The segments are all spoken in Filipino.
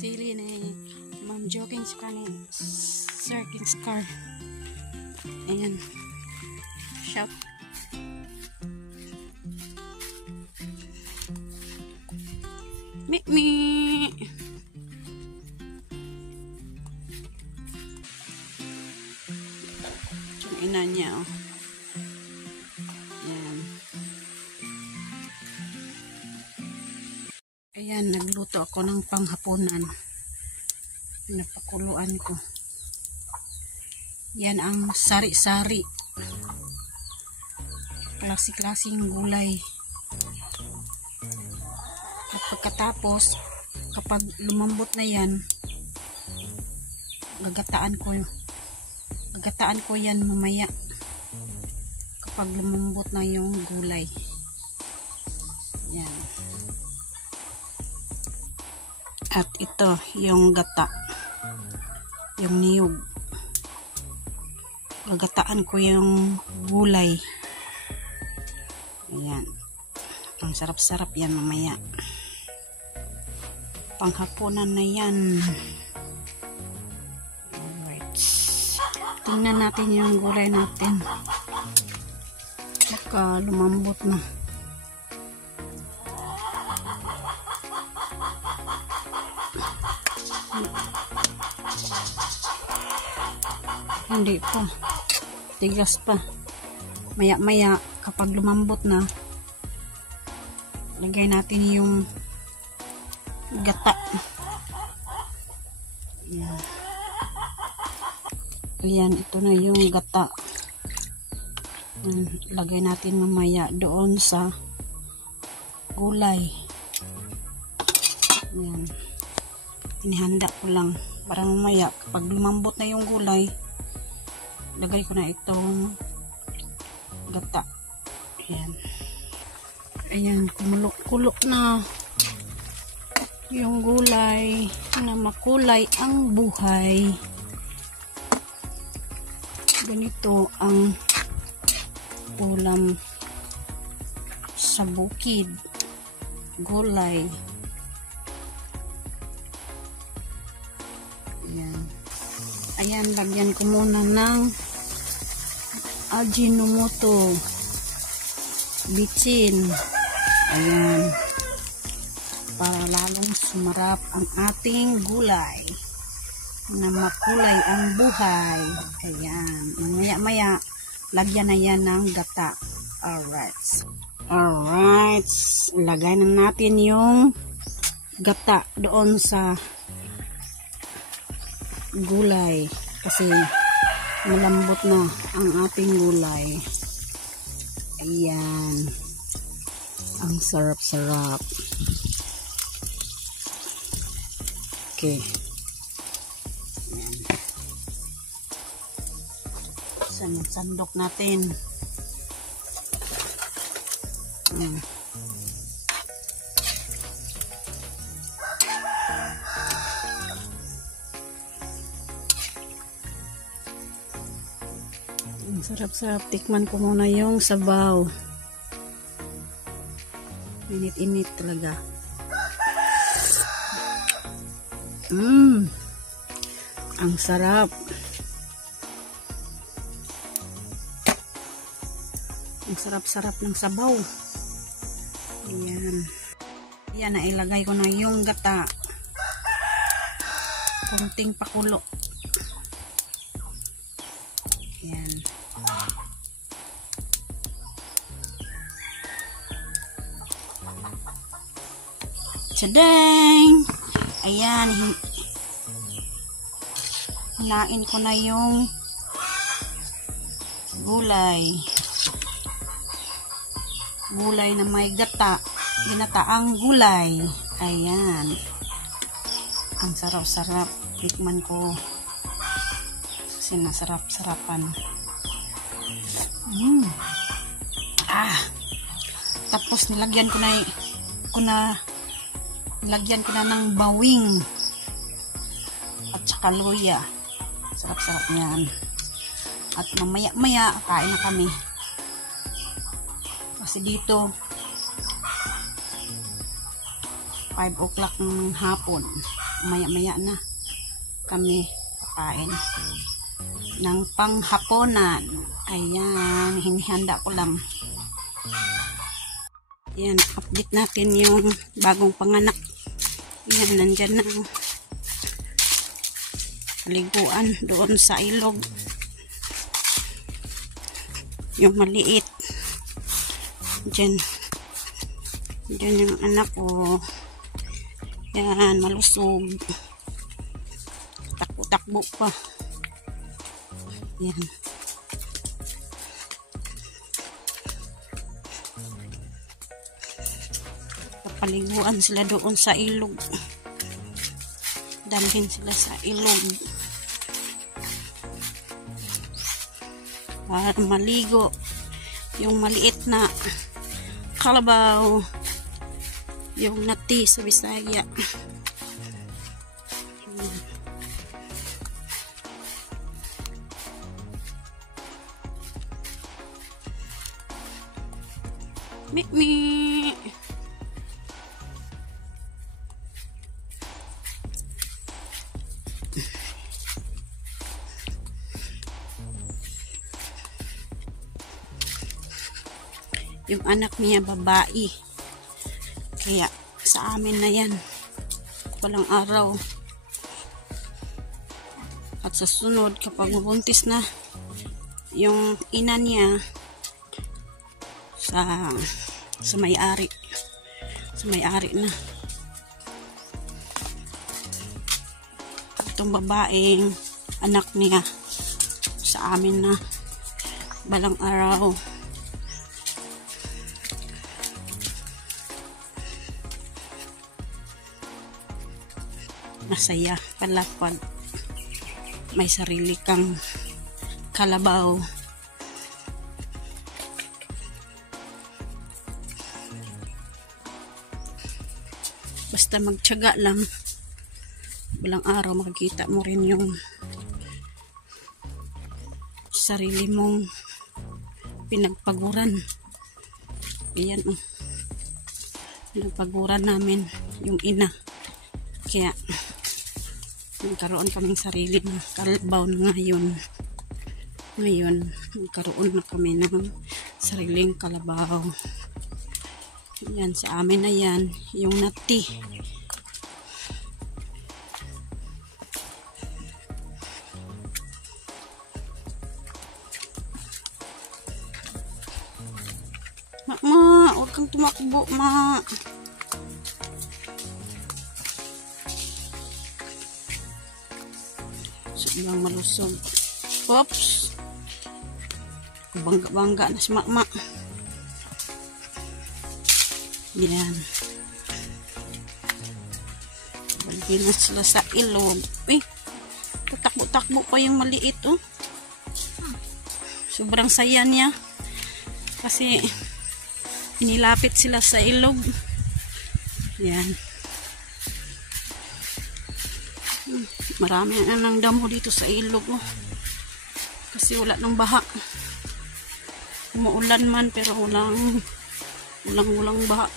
sili ni Ma'am Joking sa kaning Sir King's car. Ayan. Shout. Me. Yung ina niya, oh. Ayan. Ayan, nagluto ako ng panghapunan. Napakuluan ko. Yan ang sari-sari. Klase-klaseng gulay. At pagkatapos, kapag lumambot na yan, gagataan ko yan mamaya. Kapag lumambot na yung gulay. Yan. At ito, yung gata. Yung niyog. Gagataan ko yung gulay. Ayan. Ang sarap-sarap yan mamaya. Panghapunan na yan. Alright. Tingnan natin yung gulay natin. Baka lumambot na. Hindi pa. Tigas pa. Maya-maya, kapag lumambot na, lagay natin yung gata. Ayan. Ayan, ito na yung gata. Lagay natin mamaya doon sa gulay. Ayan. Inihanda ko lang para mamaya kapag lumambot na yung gulay, lagay ko na itong gata. Ayan. Ayan, kumulo na yung gulay na makulay ang buhay. Ganito ang ulam sa bukid. Gulay. Ayan. Ayan, lagyan ko muna ng Ajinomoto, bitsin. Ayan. Para lalong sumarap ang ating gulay na makulay ang buhay. Ayan. Maya-maya, lagyan na yan ng gata. Alright. Lagay na natin yung gata doon sa gulay. Kasi malambot na ang ating gulay. Ayan. Ang sarap-sarap. Okay. Ayan. Sandok natin. Ayan. Ang sarap-sarap. Tikman ko muna yung sabaw. Init-init talaga. Ang sarap. Ang sarap-sarap ng sabaw. Ayan. Ayan, nailagay ko na yung gata. Kunting pakulo. Ayan. Tadang! Ayan. Hinain ko na yung gulay. Gulay na may gata. Ginataang gulay. Ayan. Ang sarap-sarap. Tikman ko. Kasi nasarap-sarapan. Tapos nilagyan ko na ng bawing at saka luya. Sarap-sarap yan. At mamaya-maya kain na kami. Kasi dito 5 o'clock ng hapon. Maya-maya na kami kain ng panghaponan. Ayan, hinihanda ko lang. Ayan, update natin yung bagong panganak. Ayan, nandyan na. Paliguan doon sa ilog. Yung maliit. Diyan yung anak ko. Yan, malusog. Takbo-takbo pa. Yan. Kapaliguan sila doon sa ilog. Dalhin sila sa ilog. Para maligo. Yung maliit na kalabaw. Yung nati sa Bisaya. Mi. Yung anak niya babae. Kaya sa amin na yan. Walang araw. At sa sunod, kapag mabuntis na, yung ina niya sa may-ari. Sa may-ari na. Itong babaeng anak niya sa amin na balang araw. Masaya pala pag may sarili kang kalabaw. Basta magtiyaga lang, balang araw makikita mo rin yung sarili mong pinagpaguran. Ayan oh. Pinagpaguran namin yung ina. Kaya nagkaroon kaming sarili ng kalabaw na ngayon. Ngayon, nagkaroon na kami ng sariling kalabaw. Yan, sa amin na yan, yung nati. Ma, huwag kang tumakbo, ma. Sobrang malusog. Oops. Bangga-bangga na si mama. Yan. Balik na sila sa ilog. Uy, tatakbo-takbo pa yung maliit, oh. Sobrang saya niya. Kasi, inilapit sila sa ilog. Yan. Marami na ng damo dito sa ilog, oh. Kasi wala nang baha. Umuulan man, pero walang baha.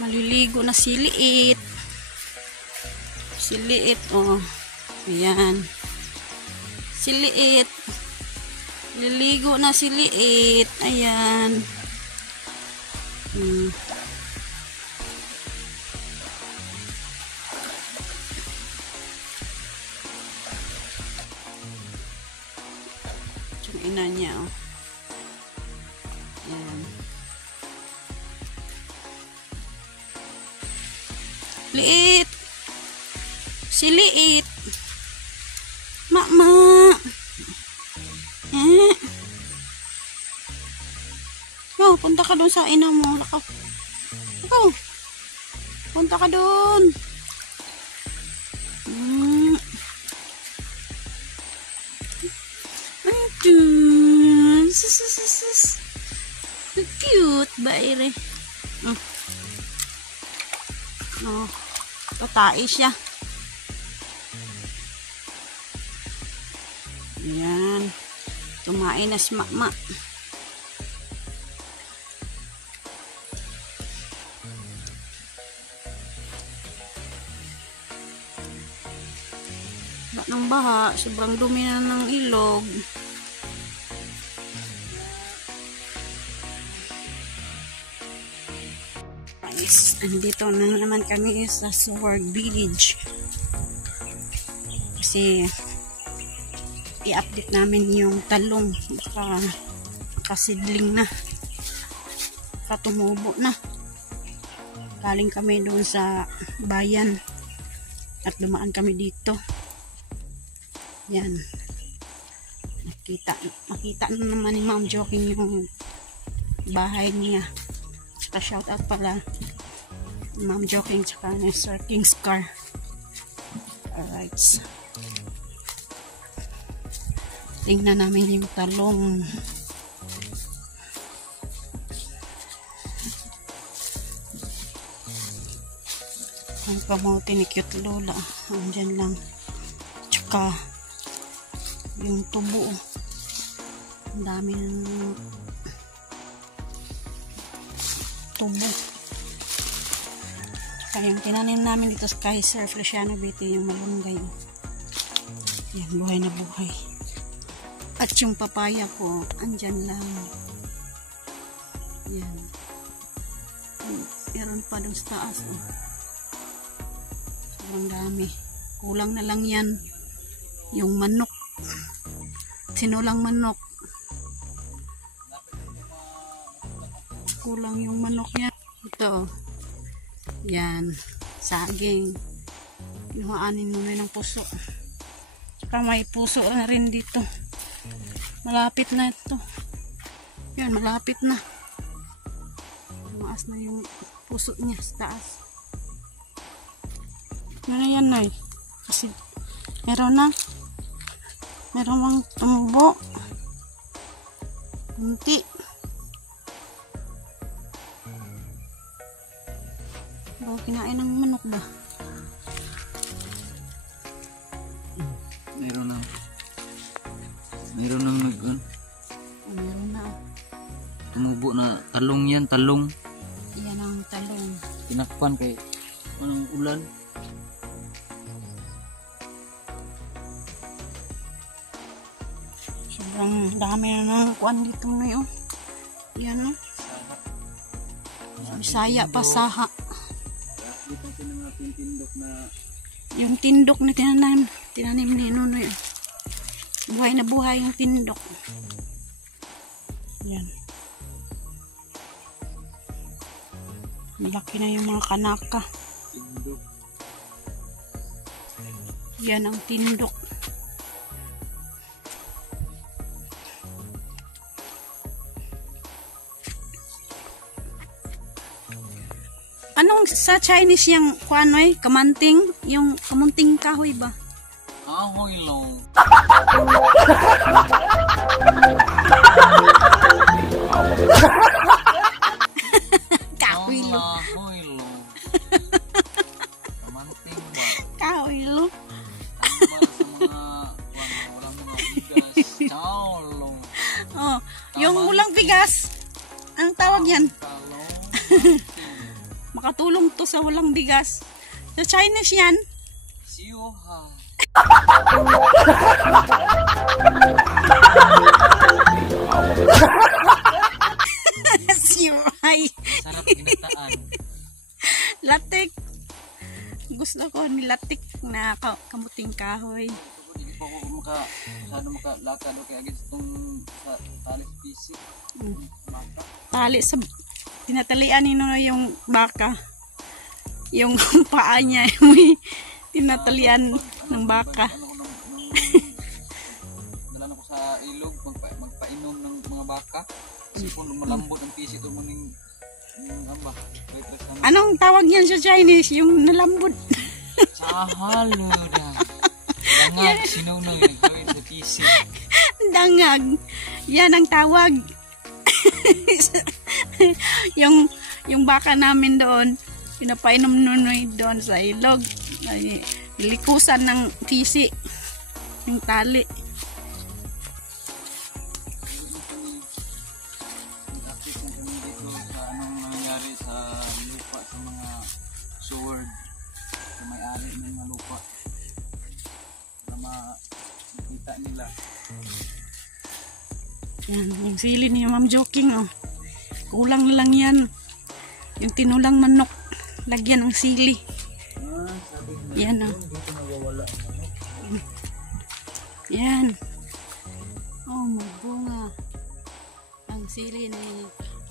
Maliligo na si Liit. Si Liit, oh. Ayan. Si Liit. Liligo na si Liit. Ayan. Yung ina niya, oh. Ayan. Liit. Si Liit. Mama. Yo, punta ka doon sa ina mo. Lakaw. Lakaw. Punta ka doon. Cute ba ere? Oh, tatai siya. Yan. Tumain na si Mama. Wala ng baha. Sobrang dumi na ng ilog. Guys, andito na naman kami sa Sword Village. Kasi i-update namin yung talong. Baka kasidling na. Katumubo na. Galing kami doon sa bayan. At dumaan kami dito. Yan. Makita na naman ni Ma'am Joking yung bahay niya. Saka shout out pala Ma'am Joking saka ni Sir King's Car. Alright. Tingnan namin yung talong. Ang kamote ni Cute Lola. Andyan lang. Tsaka yung tubo. Ang dami ng tubo. Tsaka yung tinanim namin dito kay Sir Feliciano Biti, yung malunggay. Yan, buhay na buhay. At yung papaya ko, andyan lang. Yan. Meron pa doon sa taas. Oh. Sobrang dami. Kulang na lang yan. Yung manok. Sinulang manok. Kulang yung manok niya. Ito. Yan. Saging. Kinuhaanin muna ng puso. Tsaka may puso na rin dito. Malapit na ito. Yan, malapit na. Tumaas na yung puso niya sa taas. Ano yan, Nay? Kasi meron na. Meron mang tumubo. Kunti. Bago kinain ng manok ba? Meron nang meron na tumubo na talong yan, talong. Yan ang talong. Tinakpan kay anong ulan. Sobrang dami na ng kuwan dito na yun. Yan o. Bisaya pa saha. Dito ng ating tindok na Yung tindok na tinanim ni Nunoy. Buhay na buhay yung tindok. Yan. Malaki na yung mga kanaka. tindok. Yan ang tindok. Anong sa Chinese yung kuanoy, kamanting, yung kamunting kahoy ba? Kahoy long. Kahoy lo. Kahoy long. Kamanting ba? Kahoy lo. Tama sa mga walang mga bigas. Chow long. Oh, yung ulang bigas. Ang tawag yan. Makatulong to sa walang bigas. Sa Chinese yan. Siuha. Siuhay. Sarap ginataan. Latik. Gusto ko ni latik na kamuting kahoy. Hindi pa ako masyado makalakad o kaya against itong sa talis PC. Mata. Tali sa tinatalian ni Nuno yung baka. Yung paa niya may tinatalian ng baka. Dalan ako sa ilog magpainom ng mga baka. Kasi kung malambot ang PC ito mo ning amba. Anong tawag yan sa Chinese? Yung nalambot. Sahalo da. Dangag sinunong yung gawin sa PC. Dangag. Yan ang tawag. yung baka namin doon, pinapainom Nunoy doon sa ilog. Ay, likusan ng PC. Yung tali. Kita nila. Yan, yung sili ni Ma'am Joking, oh. Kulang na lang yan. Yung tinulang manok, lagyan ng sili. Sabi na. Yan, oh. Dito nawawala ang manok. Yan. Oh, magbunga. Ang sili ni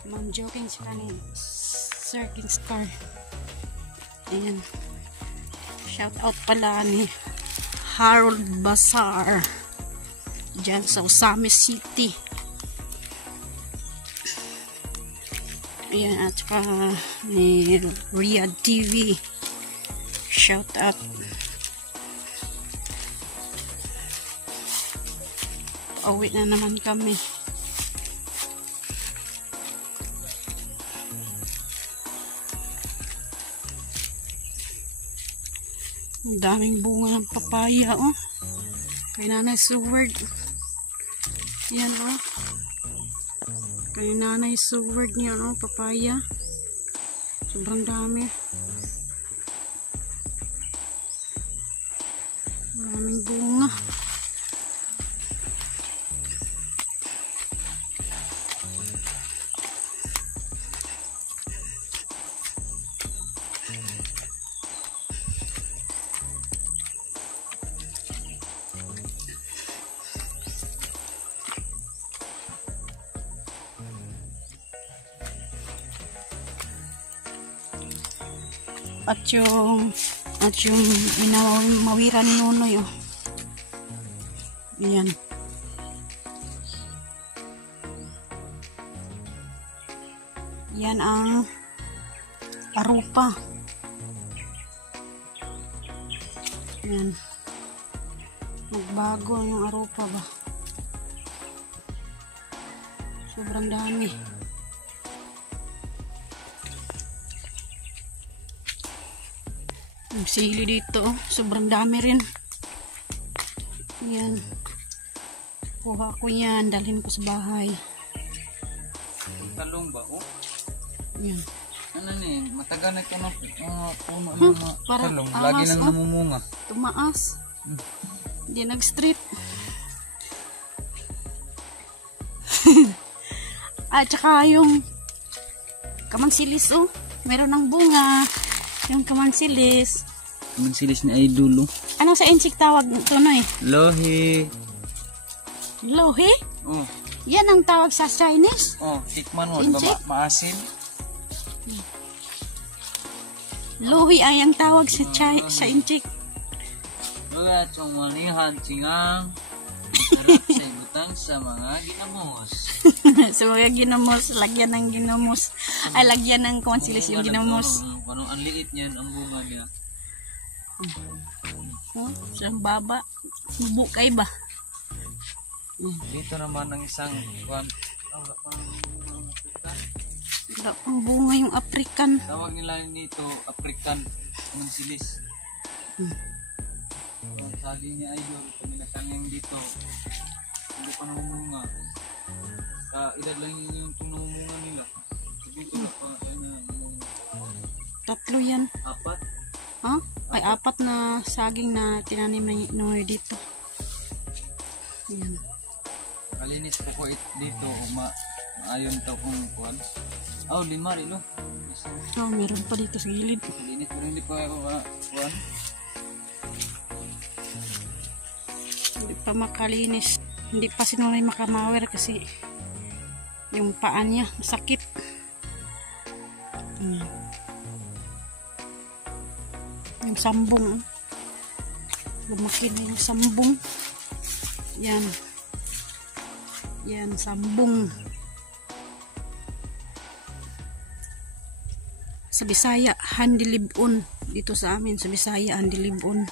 Ma'am Joking sila ni Sir King Star. Ayan. Shout out pala ni Harold Bazaar dyan sa Usami City. Ayan, at saka ni Riyadh TV. Shout out. Uwi na naman kami. Ang daming bunga ng papaya, oh. Kay Nanay Seward. Yan, oh. Kay Nanay Seward niya, oh, papaya. Sobrang dami. Maraming bunga. At yung mawiran ni Nunoy, oh. Ayan. Yan ang arupa. Ayan. Nagbago yung arupa ba. Sobrang dami. Ang sili dito, oh. Sobrang dami rin. Yan. Kuha ko yan. Dalhin ko sa bahay. Talong ba? Oh? Yan. Ano ni? Matagal na ito na puno ng mga parang talong. ahas, Lagi nang oh. namumunga. Tumaas. Hindi nag-strip. At saka yung kamansilis, oh. Meron ng bunga. Yung kamansilis. Kamansilis ni Idol, oh. Ano sa insik tawag ito, no, eh? Lohi. Lohi? Oh. Yan ang tawag sa Chinese. Oh, tikman mo. Insik? Diba maasin? Lohi ay ang tawag sa insik. Wala itong manihan, singang. Sarap sa ibutang sa mga ginamos. Sa mga ginamos, lagyan ng ginamos. Ay, lagyan ng kamansilis yung ginamos. Parang ang liit niyan, ang bunga niya. Oh, sa baba. Mabukay ba? Dito naman ang isang Wala pang bunga yung African. tawag nila dito, African kamansilis. Ang saging ni Idol, kami nakanyang dito. Hindi pa namumunga. Edad lang yung namumunga nila. Sabi ko na pa, Tatlo yan. 4. Ha? Ay, 4 na saging na tinanim na Noy dito. Yan. Kalinis po ko dito, maayon daw kung kuwan. 5 rilo. Oh, meron pa dito sa gilid. Kalinis pero hindi pa kuwan. Hindi pa makalinis. Hindi pa si Noy makamawer kasi yung paa niya masakit. Yung sambong. Lumaki na yung sambong. Yan. Yan, sambong. Sa Bisaya, handilibon. Dito sa amin, sa Bisaya, handilibon.